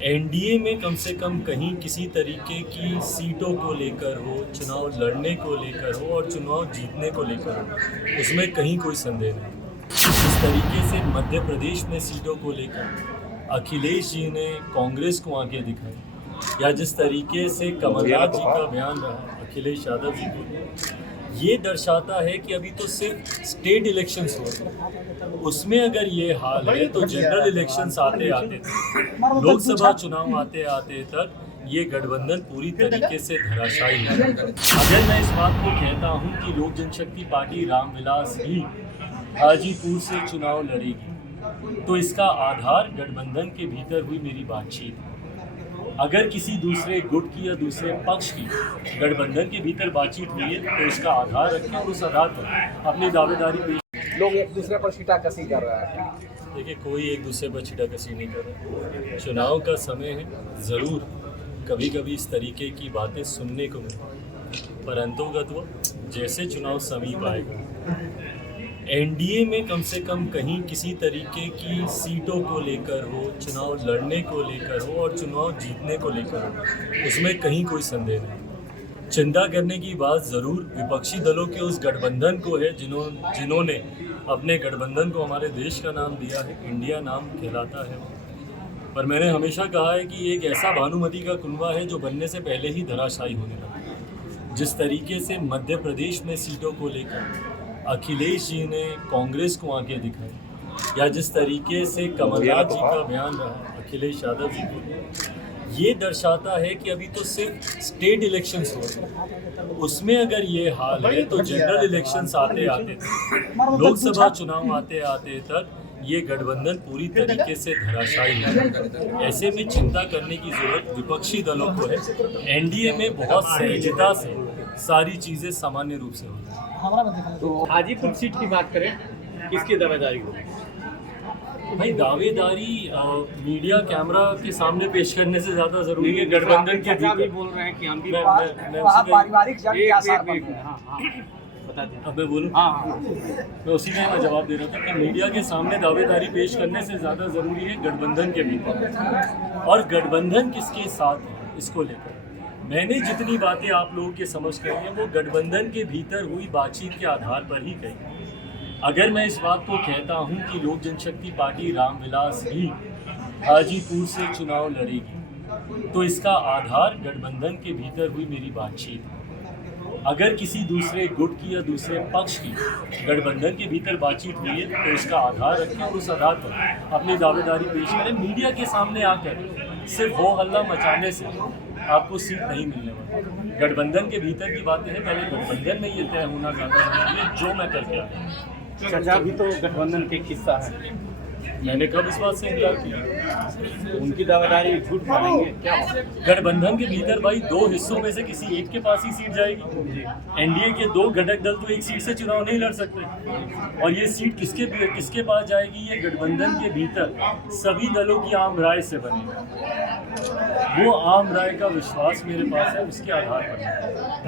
NDA में कम से कम कहीं किसी तरीके की सीटों को लेकर हो, चुनाव लड़ने को लेकर हो और चुनाव जीतने को लेकर हो, उसमें कहीं कोई संदेह नहीं। जिस तरीके से मध्य प्रदेश में सीटों को लेकर अखिलेश जी ने कांग्रेस को आगे दिखाई, या जिस तरीके से कमलनाथ जी का बयान रहा अखिलेश यादव जी को, ये दर्शाता है कि अभी तो सिर्फ स्टेट इलेक्शंस हो रहे, उसमें अगर ये हाल है तो जनरल इलेक्शंस आते आते लोकसभा चुनाव आते आते तक ये गठबंधन पूरी तरीके से धराशायी है। अगर मैं इस बात को कहता हूं कि लोक जनशक्ति पार्टी रामविलास ही हाजीपुर से चुनाव लड़ेगी, तो इसका आधार गठबंधन के भीतर हुई मेरी बातचीत है। अगर किसी दूसरे गुट की या दूसरे पक्ष की गठबंधन के भीतर बातचीत हुई है तो इसका आधार रखें और उस आधार पर अपनी दावेदारी पेश। लोग एक दूसरे पर छींटाकशी कर रहा है। देखिए, कोई एक दूसरे पर छींटाकशी नहीं कर रहा। चुनाव का समय है, ज़रूर कभी कभी इस तरीके की बातें सुनने को मिलती, परंतु जैसे चुनाव समीप आएगा, एनडीए में कम से कम कहीं किसी तरीके की सीटों को लेकर हो, चुनाव लड़ने को लेकर हो और चुनाव जीतने को लेकर हो, उसमें कहीं कोई संदेह नहीं। चिंता करने की बात ज़रूर विपक्षी दलों के उस गठबंधन को है जिन्होंने अपने गठबंधन को हमारे देश का नाम दिया है, इंडिया नाम कहलाता है। पर मैंने हमेशा कहा है कि एक ऐसा भानुमति का कुनबा है जो बनने से पहले ही धराशायी होने लगा। जिस तरीके से मध्य प्रदेश में सीटों को लेकर अखिलेश जी ने कांग्रेस को आगे दिखाई, या जिस तरीके से कमलनाथ जी का बयान रहा अखिलेश यादव जी को, ये दर्शाता है कि अभी तो सिर्फ स्टेट इलेक्शंस हो रहे, उसमें अगर ये हाल है तो जनरल इलेक्शंस आते आते लोकसभा चुनाव आते आते तक ये गठबंधन पूरी तरीके से धराशायी है। ऐसे में चिंता करने की जरूरत विपक्षी दलों को है। एनडीए में बहुत सहजता से सारी चीज़ें सामान्य रूप से होती हैं। तो हाजीपुर सीट की बात करें, किसकी दावेदारी होगी? भाई, दावेदारी मीडिया कैमरा के सामने पेश करने से ज़्यादा ज़रूरी है गठबंधन के भीतर। भी बोल रहे हैं कि हम भी पारिवारिक जंग के आसार बन रहे हैं। अब मैं बोलूँ, मैं उसी का मैं जवाब दे रहा था कि मीडिया के सामने दावेदारी पेश करने से ज़्यादा ज़रूरी है गठबंधन के भीतर, और गठबंधन किसके साथ है इसको लेकर मैंने जितनी बातें आप लोगों के समझ कही हैं वो गठबंधन के भीतर हुई बातचीत के आधार पर ही कही। अगर मैं इस बात को कहता हूं कि लोक जनशक्ति पार्टी रामविलास ही हाजीपुर से चुनाव लड़ेगी, तो इसका आधार गठबंधन के भीतर हुई मेरी बातचीत है। अगर किसी दूसरे गुट की या दूसरे पक्ष की गठबंधन के भीतर बातचीत हुई है तो इसका आधार रखें और उस आधार पर अपनी दावेदारी पेश करें। मीडिया के सामने आकर सिर्फ हो हल्ला मचाने से आपको सीट नहीं मिलने वाली। गठबंधन के भीतर की बातें हैं, पहले गठबंधन में ये तय होना ज़्यादा जरूरी है जो मैं करके आया। चर्चा भी तो गठबंधन के हिस्सा है। मैंने कब इस बात से इनकार किया? तो उनकी दावेदारी झूठ मानेंगे क्या? गठबंधन के भीतर भाई दो हिस्सों में से किसी एक के पास ही सीट जाएगी। एनडीए के दो घटक दल तो एक सीट से चुनाव नहीं लड़ सकते, और ये सीट किसके पास जाएगी? ये गठबंधन के भीतर सभी दलों की आम राय से बनेगी। वो आम राय का विश्वास मेरे पास है, उसके आधार पर।